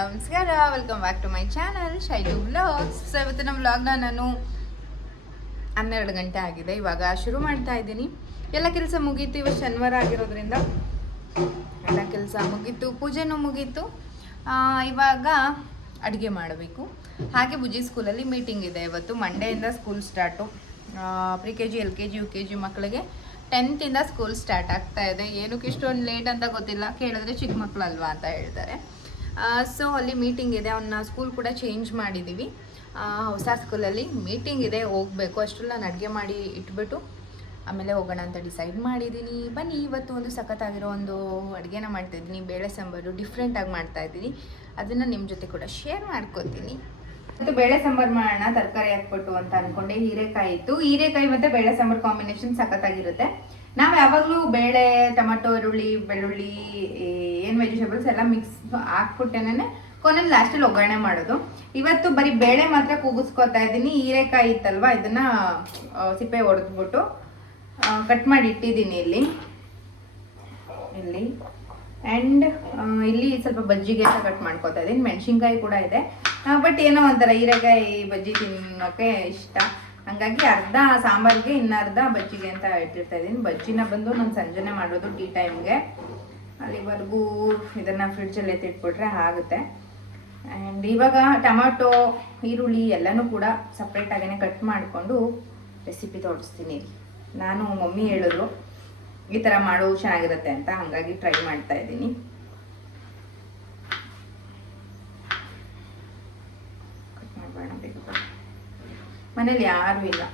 ನಮಸ್ಕಾರ welcome back to my channel Shailu vlogs so ನಮ್ಮ ವ್ಲಾಗ್ನ ನಾನು ಹನ್ನೆರಡು ಗಂಟೆ ಆಗಿದೆ, ಇವಾಗ ಶುರು ಮಾಡ್ತಾ ಇದ್ದೀನಿ. ಎಲ್ಲ ಕೆಲಸ ಮುಗೀತು ಇವತ್ತು ಶನಿವಾರ ಆಗಿರೋದ್ರಿಂದ ಎಲ್ಲ ಕೆಲಸ ಮುಗೀತು, ಪೂಜೆನೂ ಮುಗೀತು. ಇವಾಗ ಅಡುಗೆ ಮಾಡಬೇಕು. ಹಾಗೆ ಬುಜಿ ಸ್ಕೂಲಲ್ಲಿ ಮೀಟಿಂಗ್ ಇದೆ ಇವತ್ತು ಮಂಡೆಯಿಂದ school start pre K G L K G U K G ಮಕ್ಕಳಿಗೆ ಟೆಂತಿಂದ ಸ್ಕೂಲ್ ಸ್ಟಾರ್ಟ್ ಆಗ್ತಾ ಇದೆ. ಏನಕ್ಕೆ ಇಷ್ಟೊಂದು ಲೇಟ್ ಅಂತ ಗೊತ್ತಿಲ್ಲ, ಕೇಳಿದ್ರೆ ಚಿಕ್ಕ ಮಕ್ಕಳಲ್ವಾ ಅಂತ ಹೇಳ್ತಾರೆ. ಸೊ ಅಲ್ಲಿ ಮೀಟಿಂಗ್ ಇದೆ ಅವನ್ನ ಸ್ಕೂಲ್ ಕೂಡ ಚೇಂಜ್ ಮಾಡಿದ್ದೀವಿ ಹೊಸ ಸ್ಕೂಲಲ್ಲಿ ಮೀಟಿಂಗ್ ಇದೆ, ಹೋಗಬೇಕು. ಅಷ್ಟರಲ್ಲಿ ನಾನು ಅಡುಗೆ ಮಾಡಿ ಇಟ್ಬಿಟ್ಟು ಆಮೇಲೆ ಹೋಗೋಣ ಅಂತ ಡಿಸೈಡ್ ಮಾಡಿದ್ದೀನಿ ಬನ್ನಿ, ಇವತ್ತು ಒಂದು ಸಖತ್ತಾಗಿರೋ ಒಂದು ಅಡುಗೆನ ಮಾಡ್ತಾಯಿದ್ದೀನಿ. ಬೇಳೆ ಸಾಂಬಾರು ಡಿಫ್ರೆಂಟಾಗಿ ಮಾಡ್ತಾ ಇದ್ದೀನಿ ಅದನ್ನು ನಿಮ್ಮ ಜೊತೆ ಕೂಡ ಶೇರ್ ಮಾಡ್ಕೊತೀನಿ. ಮತ್ತು ಬೇಳೆ ಸಾಂಬಾರು ಮಾಡೋಣ, ತರಕಾರಿ ಹಾಕ್ಬಿಟ್ಟು ಅಂತ ಅಂದ್ಕೊಂಡೆ ಹೀರೆಕಾಯಿ ಇತ್ತು. ಹೀರೆಕಾಯಿ ಮತ್ತು ಬೇಳೆ ಸಾಂಬಾರು ಕಾಂಬಿನೇಷನ್ ಸಖತ್ತಾಗಿರುತ್ತೆ. ನಾವು ಯಾವಾಗಲೂ ಬೇಳೆ, ಟೊಮೆಟೊ, ಈರುಳ್ಳಿ, ಬೆಳ್ಳುಳ್ಳಿ ಏನು ವೆಜಿಟೇಬಲ್ಸ್ ಎಲ್ಲ ಮಿಕ್ಸ್ ಹಾಕ್ಬಿಟ್ಟೇನೆ ಕೊನೆಯಲ್ಲಿ ಲಾಸ್ಟಲ್ಲಿ ಒಗ್ಗರಣೆ ಮಾಡೋದು. ಇವತ್ತು ಬರೀ ಬೇಳೆ ಮಾತ್ರ ಕೂಗಿಸ್ಕೊತಾ ಇದ್ದೀನಿ. ಹೀರೆಕಾಯಿ ಇತ್ತಲ್ವ? ಇದನ್ನು ಸಿಪ್ಪೆ ಹೊಡೆದ್ಬಿಟ್ಟು ಕಟ್ ಮಾಡಿ ಇಟ್ಟಿದ್ದೀನಿ ಇಲ್ಲಿ. ಇಲ್ಲಿ. ಆ್ಯಂಡ್ ಇಲ್ಲಿ ಸ್ವಲ್ಪ ಬಜ್ಜಿಗೆ ಅಂತ ಕಟ್ ಮಾಡ್ಕೊತಾ ಇದ್ದೀನಿ. ಮೆಣಸಿನ್ಕಾಯಿ ಕೂಡ ಇದೆ. ಬಟ್ ಏನೋ ಒಂಥರ ಹೀರೆಕಾಯಿ ಬಜ್ಜಿ ತಿನ್ನೋಕ್ಕೆ ಇಷ್ಟ. ಹಂಗಾಗಿ ಅರ್ಧ ಸಾಂಬಾರಿಗೆ, ಇನ್ನು ಅರ್ಧ ಬಜ್ಜಿಗೆ ಅಂತ ಇಟ್ಟಿರ್ತಾ ಇದ್ದೀನಿ ಬಜ್ಜಿನ ಬಂದು ನಾನು ಸಂಜೆನೆ ಮಾಡೋದು ಟೀ ಟೈಮ್ಗೆ. ಅಲ್ಲಿವರೆಗೂ ಇದನ್ನು ಫ್ರಿಡ್ಜಲ್ಲಿ ಎತ್ತಿಟ್ಬಿಟ್ರೆ ಆಗುತ್ತೆ. ಆ್ಯಂಡ್ ಇವಾಗ ಟೊಮಾಟೊ, ಈರುಳ್ಳಿ ಎಲ್ಲನೂ ಕೂಡ ಸಪ್ರೇಟಾಗೇ ಕಟ್ ಮಾಡಿಕೊಂಡು ರೆಸಿಪಿ ತೋರಿಸ್ತೀನಿ ನಾನು ಮಮ್ಮಿ ಹೇಳಿದ್ರು, ಈ ಥರ ಮಾಡೋ ಚೆನ್ನಾಗಿರುತ್ತೆ ಅಂತ. ಹಾಗಾಗಿ ಟ್ರೈ ಮಾಡ್ತಾ ಇದ್ದೀನಿ ಕಟ್ ಮಾಡ್ಬೇಡ ಬೇಗ ಬೇಗ. ಮನೇಲಿ ಯಾರೂ ಇಲ್ಲ.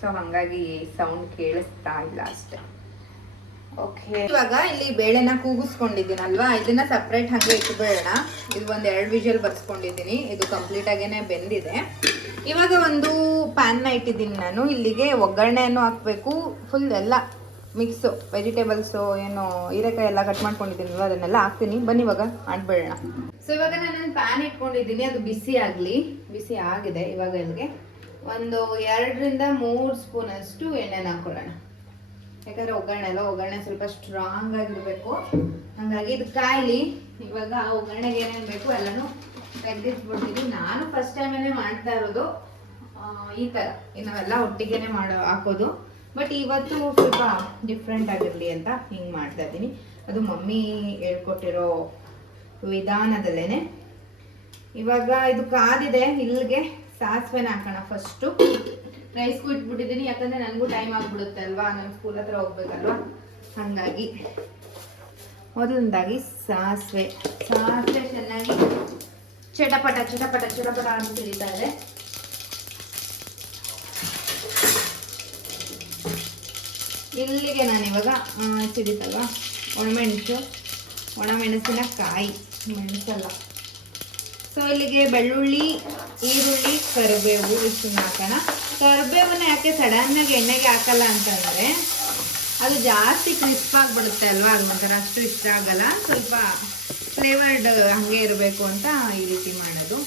ಸೊ ಹಾಗಾಗಿ ಸೌಂಡ್ ಕೇಳಿಸ್ತಾ ಇಲ್ಲ ಅಷ್ಟೇ. ಓಕೆ ಇವಾಗ ಇಲ್ಲಿ ಬೇಳೆನ ಕೂಗಿಸ್ಕೊಂಡಿದ್ದೀನಲ್ವಾ? ಇದನ್ನ ಸಪ್ರೇಟ್ ಹಾಗೆ ಇಟ್ಬಿಡೋಣ. ಇದು ಒಂದು ಎರಡು ವಿಜಲ್ ಬರ್ಸ್ಕೊಂಡಿದ್ದೀನಿ. ಇದು ಕಂಪ್ಲೀಟ್ ಆಗೇನೆ ಬೆಂದಿದೆ. ಇವಾಗ ಒಂದು ಪ್ಯಾನ್ನ ಇಟ್ಟಿದ್ದೀನಿ ನಾನು. ಇಲ್ಲಿಗೆ ಒಗ್ಗರಣೆಯನ್ನು ಹಾಕಬೇಕು. ಫುಲ್ ಎಲ್ಲ ಮಿಕ್ಸು ವೆಜಿಟೇಬಲ್ಸು ಏನು ಹೀರೆಕಾಯಿ ಎಲ್ಲ ಕಟ್ ಮಾಡ್ಕೊಂಡಿದ್ದೀನಲ್ವ? ಅದನ್ನೆಲ್ಲ ಹಾಕ್ತೀನಿ. ಬನ್ನಿ ಇವಾಗ ಆಡ್ಬೇಡೋಣ ಸೊ ಇವಾಗ ನಾನು ಪ್ಯಾನ್ ಇಟ್ಕೊಂಡಿದ್ದೀನಿ. ಅದು ಬಿಸಿ ಆಗಲಿ. ಬಿಸಿ ಆಗಿದೆ ಇವಾಗ ಇಲ್ಲಿಗೆ. ಒಂದು ಎರಡರಿಂದ ಮೂರು ಸ್ಪೂನ್ ಅಷ್ಟು ಎಣ್ಣೆನ ಹಾಕೊಳ್ಳೋಣ. ಯಾಕಂದ್ರೆ ಒಗ್ಗರಣೆ ಅಲ್ಲ, ಒಗ್ಗರಣೆ ಸ್ವಲ್ಪ ಸ್ಟ್ರಾಂಗ್ ಆಗಿರಬೇಕು. ಹಂಗಾಗಿ ಇದು ಕಾಯಿಲಿ. ಇವಾಗ ಒಗ್ಗರಣೆಗೆ ಏನೇನು ಬೇಕು ಎಲ್ಲನೂ ತೆಗೆದಿಟ್ಬಿಡ್ತೀನಿ. ನಾನು ಫಸ್ಟ್ ಟೈಮೇ ಮಾಡ್ತಾ ಇರೋದು. ಈ ಥರ ನಾವೆಲ್ಲ ಒಟ್ಟಿಗೆನೆ ಮಾಡೋ, ಹಾಕೋದು. ಬಟ್ ಇವತ್ತು ಸ್ವಲ್ಪ ಡಿಫ್ರೆಂಟ್ ಆಗಿರಲಿ ಅಂತ ಹಿಂಗೆ ಮಾಡ್ತಾ ಇದ್ದೀನಿ. ಅದು ಮಮ್ಮಿ ಹೇಳ್ಕೊಟ್ಟಿರೋ ವಿಧಾನದಲ್ಲೇ ಇವಾಗ ಇದು ಕಾದಿದೆ, ಇಲ್ಲಿಗೆ ಸಾಸಿವೆನ ಹಾಕೋಣ ಫಸ್ಟು ರೈಸ್ಗೂ ಇಟ್ಬಿಟ್ಟಿದ್ದೀನಿ, ಯಾಕಂದ್ರೆ ನನಗೂ ಟೈಮ್ ಆಗ್ಬಿಡುತ್ತೆ ಅಲ್ವಾ? ನಾನು ಸ್ಕೂಲ್ ಹತ್ರ ಹೋಗ್ಬೇಕಲ್ವಾ? ಹಾಗಾಗಿ ಮೊದಲನೇದಾಗಿ ಸಾಸಿವೆ. ಸಾಸಿವೆ ಚೆನ್ನಾಗಿ ಚಟಪಟ ಚಟಪಟ ಚಟಪಟ ಅಂತ ಇದೆ. ಇಲ್ಲಿಗೆ ನಾನು ಇವಾಗ ಸಿಡಿತಲ್ವಾ? ಒಣಮೆಣಸು ಒಣಮೆಣಸಿನ ಕಾಯಿ ಮೆಣಸಲ್ಲ. ಸೊ ಇಲ್ಲಿಗೆ ಬೆಳ್ಳುಳ್ಳಿ, ಈರುಳ್ಳಿ, ಕರಿಬೇವು ಇಷ್ಟು ಹಾಕೋಣ. ಕರಿಬೇವನ್ನ ಯಾಕೆ ಸಡನ್ನಾಗಿ ಎಣ್ಣೆಗೆ ಹಾಕಲ್ಲ ಅಂತಂದರೆ ಅದು ಜಾಸ್ತಿ ಕ್ರಿಸ್ಪ್ ಆಗಿಬಿಡುತ್ತೆ ಅಲ್ವಾ? ಅದು ಅಷ್ಟು ಇಷ್ಟ ಆಗಲ್ಲ. ಸ್ವಲ್ಪ ಫ್ಲೇವರ್ಡ್ ಹಾಗೆ ಇರಬೇಕು ಅಂತ ಈ ರೀತಿ ಮಾಡೋದು.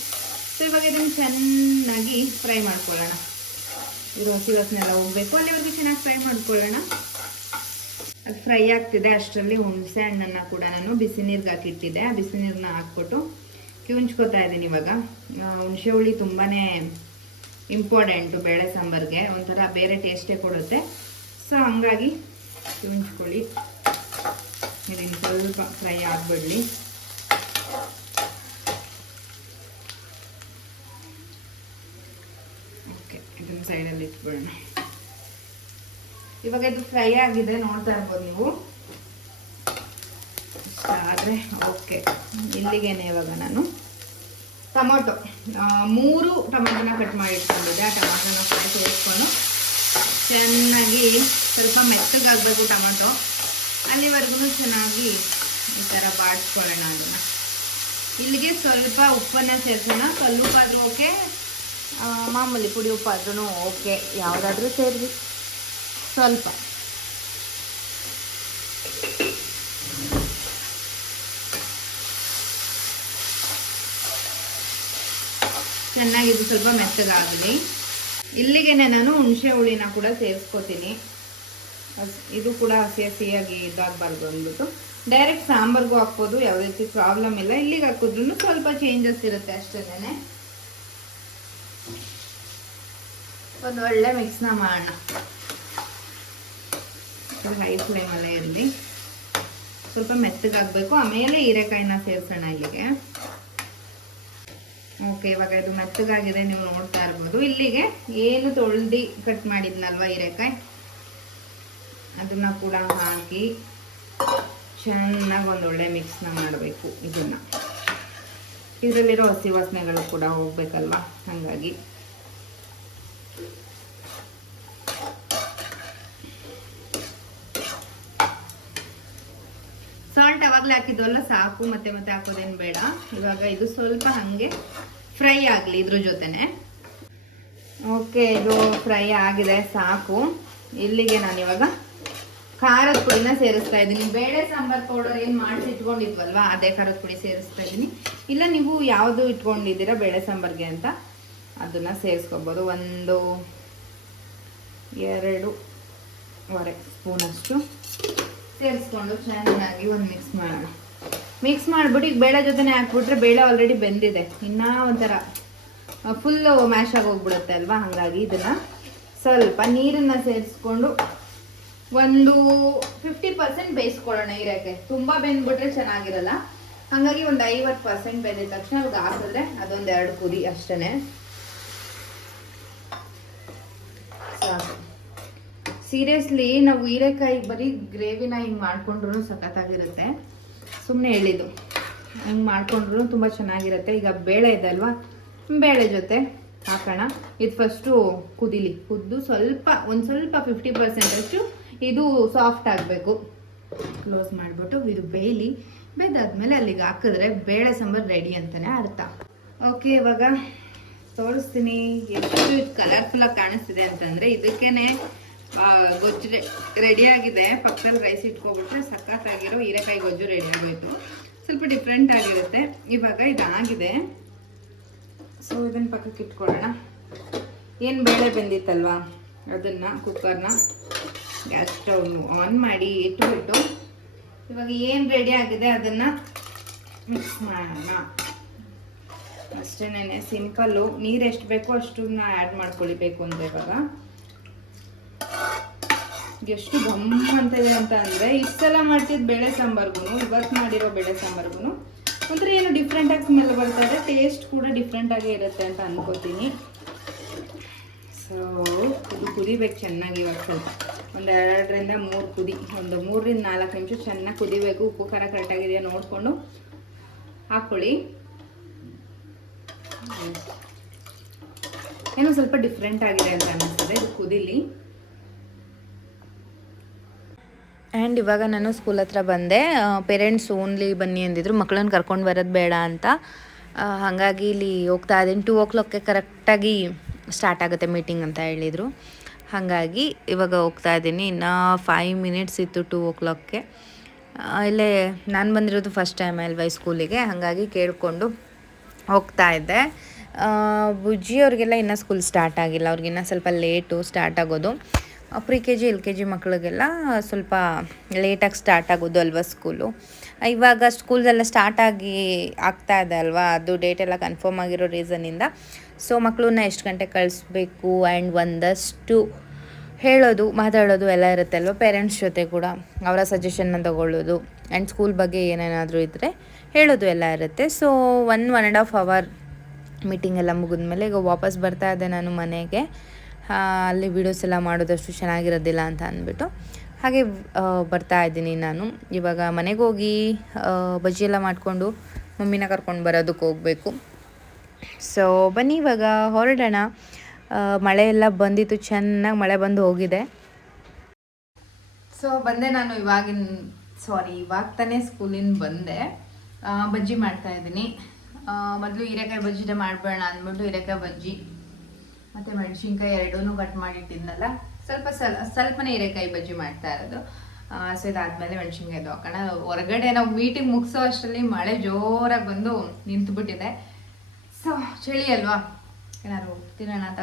ಸೊ ಇವಾಗ ಇದನ್ನು ಚೆನ್ನಾಗಿ ಫ್ರೈ ಮಾಡ್ಕೊಳ್ಳೋಣ. ಇದು ಹಸಿ ವಾಸನೆಲ್ಲ ಹೋಗ್ಬೇಕು. ಅಲ್ಲಿವರೆಗೂ ಚೆನ್ನಾಗಿ ಫ್ರೈ ಮಾಡ್ಕೊಳ್ಳೋಣ. ಅದು ಫ್ರೈ ಆಗ್ತಿದೆ. ಅಷ್ಟರಲ್ಲಿ ಹುಣಸೆ ಹಣ್ಣನ್ನು ಕೂಡ ನಾನು ಬಿಸಿ ನೀರಿಗೆ ಹಾಕಿಟ್ಟಿದ್ದೆ ಆ ಬಿಸಿ ನೀರನ್ನ ಹಾಕ್ಬಿಟ್ಟು ಕಿವುಂಚ್ಕೋತಾ ಇದ್ದೀನಿ ಇವಾಗ. ಹುಣಸೆ ಹುಳಿ ತುಂಬಾ ಇಂಪಾರ್ಟೆಂಟು ಬೇಳೆ ಸಾಂಬಾರಿಗೆ. ಒಂಥರ ಬೇರೆ ಟೇಸ್ಟೇ ಕೊಡುತ್ತೆ. ಸೊ ಹಂಗಾಗಿ ಕಿವುಂಚ್ಕೊಳ್ಳಿ. ಇದನ್ನು ಸ್ವಲ್ಪ ಫ್ರೈ ಆಗಿಬಿಡಲಿ. ಓಕೆ ಇದನ್ನು ಸೈಡಲ್ಲಿ ಇಟ್ಬಿಡೋಣ. ಇವಾಗ ಇದು ಫ್ರೈ ಆಗಿದೆ, ನೋಡ್ತಾ ಇರ್ಬೋದು ನೀವು. ಆದರೆ ಓಕೆ. ಇಲ್ಲಿಗೇನೆ ಇವಾಗ ನಾನು. ಟೊಮೊಟೊ. ಮೂರು ಟೊಮೆಟೊನ ಕಟ್ ಮಾಡಿ ಇಟ್ಕೊಂಡಿದ್ದೆ ಆ ಟೊಮೆಟೊನ ಫ್ರೈ ಸೇರಿಸ್ಕೊಂಡು ಚೆನ್ನಾಗಿ ಸ್ವಲ್ಪ ಮೆತ್ತಗಾಗಬೇಕು ಟೊಮೊಟೊ. ಅಲ್ಲಿವರೆಗೂ ಚೆನ್ನಾಗಿ ಈ ಥರ ಬಾಡಿಸ್ಕೊಳ್ಳೋಣ ಅದನ್ನು. ಇಲ್ಲಿಗೆ ಸ್ವಲ್ಪ ಉಪ್ಪನ್ನು ಸೇರಿಸೋಣ. ಕಲ್ಲುಪ್ಪಾದ್ರೂ ಓಕೆ. ಮಾಮೂಲಿ ಪುಡಿ ಉಪ್ಪಾದ್ರೂ ಓಕೆ. ಯಾವುದಾದ್ರೂ ಸೇರಿಸಿ ಸ್ವಲ್ಪ. ಚೆನ್ನಾಗಿ ಇದು ಸ್ವಲ್ಪ ಮೆತ್ತಗಾಗಲಿ. ಇಲ್ಲಿಗೆ ನಾನು ಹುಣಸೆ ಹುಳಿನ ಕೂಡ ಸೇರಿಸ್ಕೋತೀನಿ. ಇದು ಕೂಡ ಹಸಿ ಹಸಿಯಾಗಿ ಇದಾಗಬಾರ್ದು ಅಂದ್ಬಿಟ್ಟು. ಡೈರೆಕ್ಟ್ ಸಾಂಬಾರ್ಗೂ ಹಾಕ್ಬೋದು ಯಾವುದೇ ರೀತಿ ಪ್ರಾಬ್ಲಮ್ ಇಲ್ಲ. ಇಲ್ಲಿಗೆ ಹಾಕಿದ್ರು ಸ್ವಲ್ಪ ಚೇಂಜಸ್ ಇರುತ್ತೆ ಅಷ್ಟೇನೆ ಒಂದು ಒಳ್ಳೆ ಮಿಕ್ಸ್ನ ಮಾಡೋಣ. ಹೈ ಫ್ಲೇಮಲ್ಲೇ ಇರಲಿ. ಸ್ವಲ್ಪ ಮೆತ್ತಗಾಗಬೇಕು. ಆಮೇಲೆ ಹೀರೆಕಾಯಿನ ಸೇರಿಸೋಣ ಇಲ್ಲಿಗೆ. ಓಕೆ ಇವಾಗ ಇದು ಮೆತ್ತಗಾಗಿದೆ, ನೀವು ನೋಡ್ತಾ ಇರ್ಬೋದು. ಇಲ್ಲಿಗೆ ಏನು ತೊಳ್ದು ಕಟ್ ಮಾಡಿದ್ನಲ್ವ ಹೀರೆಕಾಯಿ? ಅದನ್ನ ಕೂಡ ಹಾಕಿ ಚೆನ್ನಾಗಿ ಒಂದೊಳ್ಳೆ ಮಿಕ್ಸ್ನ ಮಾಡಬೇಕು ಇದನ್ನ. ಇದರಲ್ಲಿರೋ ಹಸಿ ವಾಸನೆಗಳು ಕೂಡ ಹೋಗ್ಬೇಕಲ್ವಾ? ಹಾಗಾಗಿ. ಸಾಲ್ಟ್ ಅವಾಗಲೇ ಹಾಕಿದ್ವಲ್ಲ, ಸಾಕು, ಮತ್ತೆ ಮತ್ತೆ ಹಾಕೋದೇನು ಬೇಡ. ಇವಾಗ ಇದು ಸ್ವಲ್ಪ ಹಾಗೆ ಫ್ರೈ ಆಗಲಿ ಇದ್ರ ಜೊತೆನೆ. ಓಕೆ ಇದು ಫ್ರೈ ಆಗಿದೆ, ಸಾಕು. ಇಲ್ಲಿಗೆ ನಾನು ಇವಾಗ ಖಾರದ ಪುಡಿನ ಸೇರಿಸ್ತಾ ಇದ್ದೀನಿ. ಬೇಳೆ ಸಾಂಬಾರ್ ಪೌಡರ್ ಏನು ಮಾಡಿಸಿ ಇಟ್ಕೊಂಡಿದ್ವಲ್ವ, ಅದೇ ಖಾರದ ಪುಡಿ ಸೇರಿಸ್ತಾ ಇದ್ದೀನಿ. ಇಲ್ಲ, ನೀವು ಯಾವುದು ಇಟ್ಕೊಂಡಿದ್ದೀರಾ ಬೇಳೆ ಸಾಂಬಾರ್ಗೆ ಅಂತ, ಅದನ್ನ ಸೇರಿಸ್ಕೊಬೋದು. ಒಂದು ಎರಡೂವರೆ ಸ್ಪೂನಷ್ಟು. ಸೇರಿಸ್ಕೊಂಡು ಚೆನ್ನಾಗಿ ಒಂದು ಮಿಕ್ಸ್ ಮಾಡೋಣ. ಮಿಕ್ಸ್ ಮಾಡಿಬಿಟ್ಟು ಈಗ ಬೇಳೆ ಜೊತೆನೇ ಹಾಕ್ಬಿಟ್ರೆ ಬೇಳೆ ಆಲ್ರೆಡಿ ಬೆಂದಿದೆ. ಇನ್ನೂ ಒಂಥರ ಫುಲ್ಲು ಮ್ಯಾಶ್ ಆಗಿ ಹೋಗ್ಬಿಡುತ್ತೆ ಅಲ್ವಾ? ಹಾಗಾಗಿ ಇದನ್ನು ಸ್ವಲ್ಪ ನೀರನ್ನು ಸೇರಿಸ್ಕೊಂಡು ಒಂದು ಫಿಫ್ಟಿ ಪರ್ಸೆಂಟ್ ಬೇಯಿಸ್ಕೊಳ್ಳೋಣ ಹೀರೆಕಾಯಿ ತುಂಬ ಬೆಂದ್ಬಿಟ್ರೆ ಚೆನ್ನಾಗಿರಲ್ಲ. ಹಾಗಾಗಿ ಒಂದು ಐವತ್ತು ಪರ್ಸೆಂಟ್ ಬೆಂದಿದ ತಕ್ಷಣ ಅವ್ರಿಗೆ ಹಾಕಿದ್ರೆ ಅದೊಂದು ಎರಡು ಕುದಿ ಅಷ್ಟೇ ಸೀರಿಯಸ್ಲಿ ನಾವು ಹೀರೆಕಾಯಿ ಬರೀ ಗ್ರೇವಿನ ಹಿಂಗೆ ಮಾಡಿಕೊಂಡ್ರು ಸಖತ್ತಾಗಿರುತ್ತೆ. ಸುಮ್ಮನೆ ಹೇಳಿದ್ದು. ಹಂಗೆ ಮಾಡ್ಕೊಂಡ್ರು ತುಂಬ ಚೆನ್ನಾಗಿರುತ್ತೆ. ಈಗ ಬೇಳೆ ಇದೆ ಅಲ್ವಾ? ಬೇಳೆ ಜೊತೆ ಹಾಕೋಣ. ಇದು ಫಸ್ಟು ಕುದಿಲಿ. ಕುದ್ದು ಸ್ವಲ್ಪ ಒಂದು ಸ್ವಲ್ಪ ಫಿಫ್ಟಿ ಪರ್ಸೆಂಟಷ್ಟು ಇದು ಸಾಫ್ಟ್ ಆಗಬೇಕು. ಕ್ಲೋಸ್ ಮಾಡಿಬಿಟ್ಟು ಇದು ಬೇಯಲಿ. ಬೇದಾದ್ಮೇಲೆ ಅಲ್ಲಿಗೆ ಹಾಕಿದ್ರೆ ಬೇಳೆ ಸಾಂಬಾರು ರೆಡಿ ಅಂತಲೇ ಅರ್ಥ. ಓಕೆ ಇವಾಗ ತೋರಿಸ್ತೀನಿ. ಎಷ್ಟು ಕಲರ್ಫುಲ್ಲಾಗಿ ಕಾಣಿಸ್ತಿದೆ ಅಂತಂದರೆ ಇದಕ್ಕೇನೆ ಆ, ಗೊಜ್ಜು ರೆಡಿ ಆಗಿದೆ. ಪಕ್ಕದಲ್ಲಿ ರೈಸ್ ಇಟ್ಕೊಬಿಟ್ರೆ ಸಖತ್ತಾಗಿರೋ ಹೀರೆಕಾಯಿ ಗೊಜ್ಜು ರೆಡಿ ಆಗೋಯ್ತು. ಸ್ವಲ್ಪ ಡಿಫ್ರೆಂಟ್ ಆಗಿರುತ್ತೆ. ಇವಾಗ ಇದಾಗಿದೆ. ಸೊ ಇದನ್ನ ಪಕ್ಕಕ್ಕೆ ಇಟ್ಕೊಳ್ಳೋಣ. ಏನು ಬೇಳೆ ಬೆಂದಿತ್ತಲ್ವಾ? ಅದನ್ನು ಕುಕ್ಕರ್ನ ಗ್ಯಾಸ್ ಸ್ಟವ್ನು ಆನ್ ಮಾಡಿ ಇಟ್ಟುಬಿಟ್ಟು ಇವಾಗ ಏನು ರೆಡಿ ಆಗಿದೆ ಅದನ್ನು ಮಿಕ್ಸ್ ಮಾಡೋಣ. ಅಷ್ಟೇನೆ ಸಿಂಪಲ್ಲು ನೀರು ಎಷ್ಟು ಬೇಕೋ ಅಷ್ಟನ್ನ ಆ್ಯಡ್ ಮಾಡ್ಕೊಳ್ಬೇಕು ಅಂತ ಇವಾಗ. ಎಷ್ಟು ಅಂತ ಇದೆ ಅಂತ ಅಂದರೆ ಇಷ್ಟೆಲ್ಲ ಮಾಡ್ತಿದ್ದ ಬೇಳೆ ಸಾಂಬಾರ್ಗು ಇವತ್ತು ಮಾಡಿರೋ ಬೇಳೆ ಸಾಂಬಾರ್ಗು ಒಂಥರ ಏನು ಡಿಫ್ರೆಂಟಾಗಿ ಸ್ಮೆಲ್ ಬರ್ತಾ ಇದೆ ಟೇಸ್ಟ್ ಕೂಡ ಡಿಫ್ರೆಂಟಾಗೇ ಇರುತ್ತೆ ಅಂತ ಅನ್ಕೋತೀನಿ. ಸೊ ಇದು ಕುದಿಬೇಕು ಚೆನ್ನಾಗಿ ಇವಾಗ ಸ್ವಲ್ಪ. ಒಂದು ಎರಡರಿಂದ ಮೂರು ಕುದಿ, ಒಂದು ಮೂರರಿಂದ ನಾಲ್ಕು ನಿಮಿಷ ಚೆನ್ನಾಗಿ ಕುದಿಬೇಕು. ಉಪ್ಪು, ಖಾರ ಕರೆಕ್ಟಾಗಿದೆಯಾ ನೋಡಿಕೊಂಡು ಹಾಕ್ಕೊಳ್ಳಿ. ಏನೋ ಸ್ವಲ್ಪ ಡಿಫ್ರೆಂಟ್ ಆಗಿದೆ ಅಂತ ಅನ್ನಿಸ್ತದೆ ಕುದಿಲಿ ಆ್ಯಂಡ್ ಇವಾಗ ನಾನು ಸ್ಕೂಲ್ ಹತ್ರ ಬಂದೆ. ಪೇರೆಂಟ್ಸ್ ಓನ್ಲಿ ಬನ್ನಿ ಅಂದಿದ್ರು. ಮಕ್ಕಳನ್ನ ಕರ್ಕೊಂಡು ಬರೋದು ಬೇಡ ಅಂತ. ಹಾಗಾಗಿ ಇಲ್ಲಿ ಹೋಗ್ತಾ ಇದ್ದೀನಿ. ಟೂ ಓ ಕ್ಲಾಕ್ಗೆ ಕರೆಕ್ಟಾಗಿ ಸ್ಟಾರ್ಟ್ ಆಗುತ್ತೆ ಮೀಟಿಂಗ್ ಅಂತ ಹೇಳಿದರು. ಹಾಗಾಗಿ ಇವಾಗ ಹೋಗ್ತಾ ಇದ್ದೀನಿ. ಇನ್ನು ಫೈವ್ ಮಿನಿಟ್ಸ್ ಇತ್ತು ಟೂ ಓ ಕ್ಲಾಕ್ಗೆ ಇಲ್ಲೇ ನಾನು ಬಂದಿರೋದು ಫಸ್ಟ್ ಟೈಮ್ ಅಲ್ವಾ ಸ್ಕೂಲಿಗೆ ಹಾಗಾಗಿ ಕೇಳಿಕೊಂಡು ಹೋಗ್ತಾ ಇದ್ದೆ. ಬುಜ್ಜಿ ಅವ್ರಿಗೆಲ್ಲ ಇನ್ನೂ ಸ್ಕೂಲ್ ಸ್ಟಾರ್ಟ್ ಆಗಿಲ್ಲ. ಅವ್ರಿಗಿನ್ನ ಸ್ವಲ್ಪ ಲೇಟು ಸ್ಟಾರ್ಟ್ ಆಗೋದು. Pre K G L K G ಮಕ್ಕಳಿಗೆಲ್ಲ ಸ್ವಲ್ಪ ಲೇಟಾಗಿ ಸ್ಟಾರ್ಟ್ ಆಗೋದು ಅಲ್ವಾ ಸ್ಕೂಲು? ಇವಾಗ ಸ್ಕೂಲ್ದೆಲ್ಲ ಸ್ಟಾರ್ಟ್ ಆಗಿ ಆಗ್ತಾ ಇದೆ ಅಲ್ವಾ? ಅದು ಡೇಟ್ ಎಲ್ಲ ಕನ್ಫರ್ಮ್ ಆಗಿರೋ ರೀಸನಿಂದ ಸೊ ಮಕ್ಕಳನ್ನ ಎಷ್ಟು ಗಂಟೆ ಕಳಿಸ್ಬೇಕು ಆ್ಯಂಡ್ ಒಂದಷ್ಟು ಹೇಳೋದು, ಮಾತಾಡೋದು ಎಲ್ಲ ಇರುತ್ತೆ ಅಲ್ವಾ? ಪೇರೆಂಟ್ಸ್ ಜೊತೆ ಕೂಡ ಅವರ ಸಜೆಷನ್ನ ತಗೊಳ್ಳೋದು ಆ್ಯಂಡ್ ಸ್ಕೂಲ್ ಬಗ್ಗೆ ಏನೇನಾದರೂ ಇದ್ದರೆ ಹೇಳೋದು ಎಲ್ಲ ಇರುತ್ತೆ. So, one one and half hour meeting ಎಲ್ಲ ಮುಗಿದ್ಮೇಲೆ ಈಗ ವಾಪಸ್ ಬರ್ತಾ ಇದ್ದೆ ನಾನು ಮನೆಗೆ. ಅಲ್ಲಿ ವೀಡಿಯೋಸ್ ಎಲ್ಲ ಮಾಡೋದಷ್ಟು ಚೆನ್ನಾಗಿರೋದಿಲ್ಲ ಅಂತ ಅಂದ್ಬಿಟ್ಟು ಹಾಗೆ ಬರ್ತಾ ಇದ್ದೀನಿ ನಾನು. ಇವಾಗ ಮನೆಗೆ ಹೋಗಿ ಬಜ್ಜಿ ಎಲ್ಲ ಮಾಡಿಕೊಂಡು ಮಮ್ಮಿನ ಕರ್ಕೊಂಡು ಬರೋದಕ್ಕೆ ಹೋಗಬೇಕು. ಸೊ ಬನ್ನಿ ಇವಾಗ, ಹೊರಡೋಣ. ಮಳೆ ಎಲ್ಲ ಬಂದಿತ್ತು, ಚೆನ್ನಾಗಿ ಮಳೆ ಬಂದು ಹೋಗಿದೆ. ಸೊ ಬಂದೆ ನಾನು ಇವಾಗಿನ ಸಾರಿ ಇವಾಗ ತಾನೇ ಸ್ಕೂಲಿಂದ ಬಂದೆ. ಬಜ್ಜಿ ಮಾಡ್ತಾ ಇದ್ದೀನಿ. ಮೊದಲು ಹೀರೆಕಾಯಿ ಬಜ್ಜಿನೇ ಮಾಡಬೇಡ ಅಂದ್ಬಿಟ್ಟು ಹೀರೆಕಾಯಿ ಬಜ್ಜಿ. ಮತ್ತು ಮೆಣಸಿನ್ಕಾಯಿ ಎರಡೂ ಕಟ್ ಮಾಡಿಟ್ಟಿದ್ನಲ್ಲ ಸ್ವಲ್ಪ ಸ್ವಲ್ ಸ್ವಲ್ಪನೇ ಹೀರೆಕಾಯಿ ಬಜ್ಜಿ ಮಾಡ್ತಾ ಇರೋದು. ಸೊ ಇದಾದ್ಮೇಲೆ ಮೆಣಸಿನ್ಕಾಯ್ದು ಹಾಕೋಣ ಹೊರಗಡೆ ನಾವು ಮೀಟಿಂಗ್ ಮುಗಿಸೋ ಅಷ್ಟರಲ್ಲಿ ಮಳೆ ಜೋರಾಗಿ ಬಂದು ನಿಂತುಬಿಟ್ಟಿದೆ. ಸೊ, ಚಳಿ ಅಲ್ವಾ? ಏನಾದ್ರು ತಿನ್ನೋಣ ಅಂತ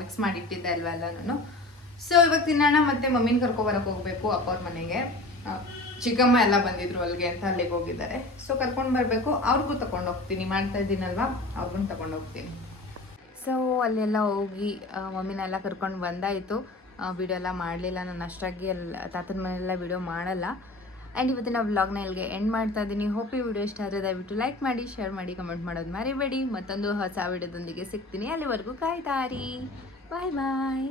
ಮಿಕ್ಸ್ ಮಾಡಿ ಇಟ್ಟಿದ್ದೆ ಅಲ್ವಾ ನಾನು ಸೊ, ಇವಾಗ ತಿನ್ನೋಣ ಮತ್ತೆ ಮಮ್ಮಿನ ಕರ್ಕೊಬರಕ್ಕೆ ಹೋಗ್ಬೇಕು ಅಪ್ಪವ್ರ ಮನೆಗೆ. ಚಿಕ್ಕಮ್ಮ ಎಲ್ಲ ಬಂದಿದ್ರು ಅಲ್ಲಿಗೆ ಅಂತ ಅಲ್ಲಿಗೆ ಹೋಗಿದ್ದಾರೆ. ಸೊ, ಕರ್ಕೊಂಡು ಬರಬೇಕು. ಅವ್ರಿಗೂ ತಗೊಂಡು ಹೋಗ್ತೀನಿ. ಮಾಡ್ತಾ ಇದ್ದೀನಲ್ವಾ? ಅವ್ರಿಗೂ ತಗೊಂಡು ಹೋಗ್ತೀನಿ. ಸೊ, ಅಲ್ಲೆಲ್ಲ ಹೋಗಿ ಮಮ್ಮಿನೆಲ್ಲ ಕರ್ಕೊಂಡು ಬಂದಾಯಿತು. ವೀಡಿಯೋ ಎಲ್ಲ ಮಾಡಲಿಲ್ಲ. ನಾನು ಅಷ್ಟಾಗಿ ಎಲ್ಲ, ತಾತನ ಮನೆಯೆಲ್ಲ ವೀಡಿಯೋ ಮಾಡಲ್ಲ. ಆ್ಯಂಡ್ ಇವತ್ತಿನ ವ್ಲಾಗ್ನ ಇಲ್ಲಿಗೆ ಎಂಡ್ ಮಾಡ್ತಾ ಇದ್ದೀನಿ. ಹೋಪ್ ಈ ವಿಡಿಯೋ ಇಷ್ಟ ಆದರೆ ದಯವಿಟ್ಟು ಲೈಕ್ ಮಾಡಿ ಶೇರ್ ಮಾಡಿ ಕಮೆಂಟ್ ಮಾಡೋದು ಮರಿಬೇಡಿ. ಮತ್ತೊಂದು ಹೊಸ ವಿಡಿಯೋದೊಂದಿಗೆ ಸಿಗ್ತೀನಿ. ಅಲ್ಲಿವರೆಗೂ ಕಾಯ್ತಾರಿ ಬಾಯ್ ಬಾಯ್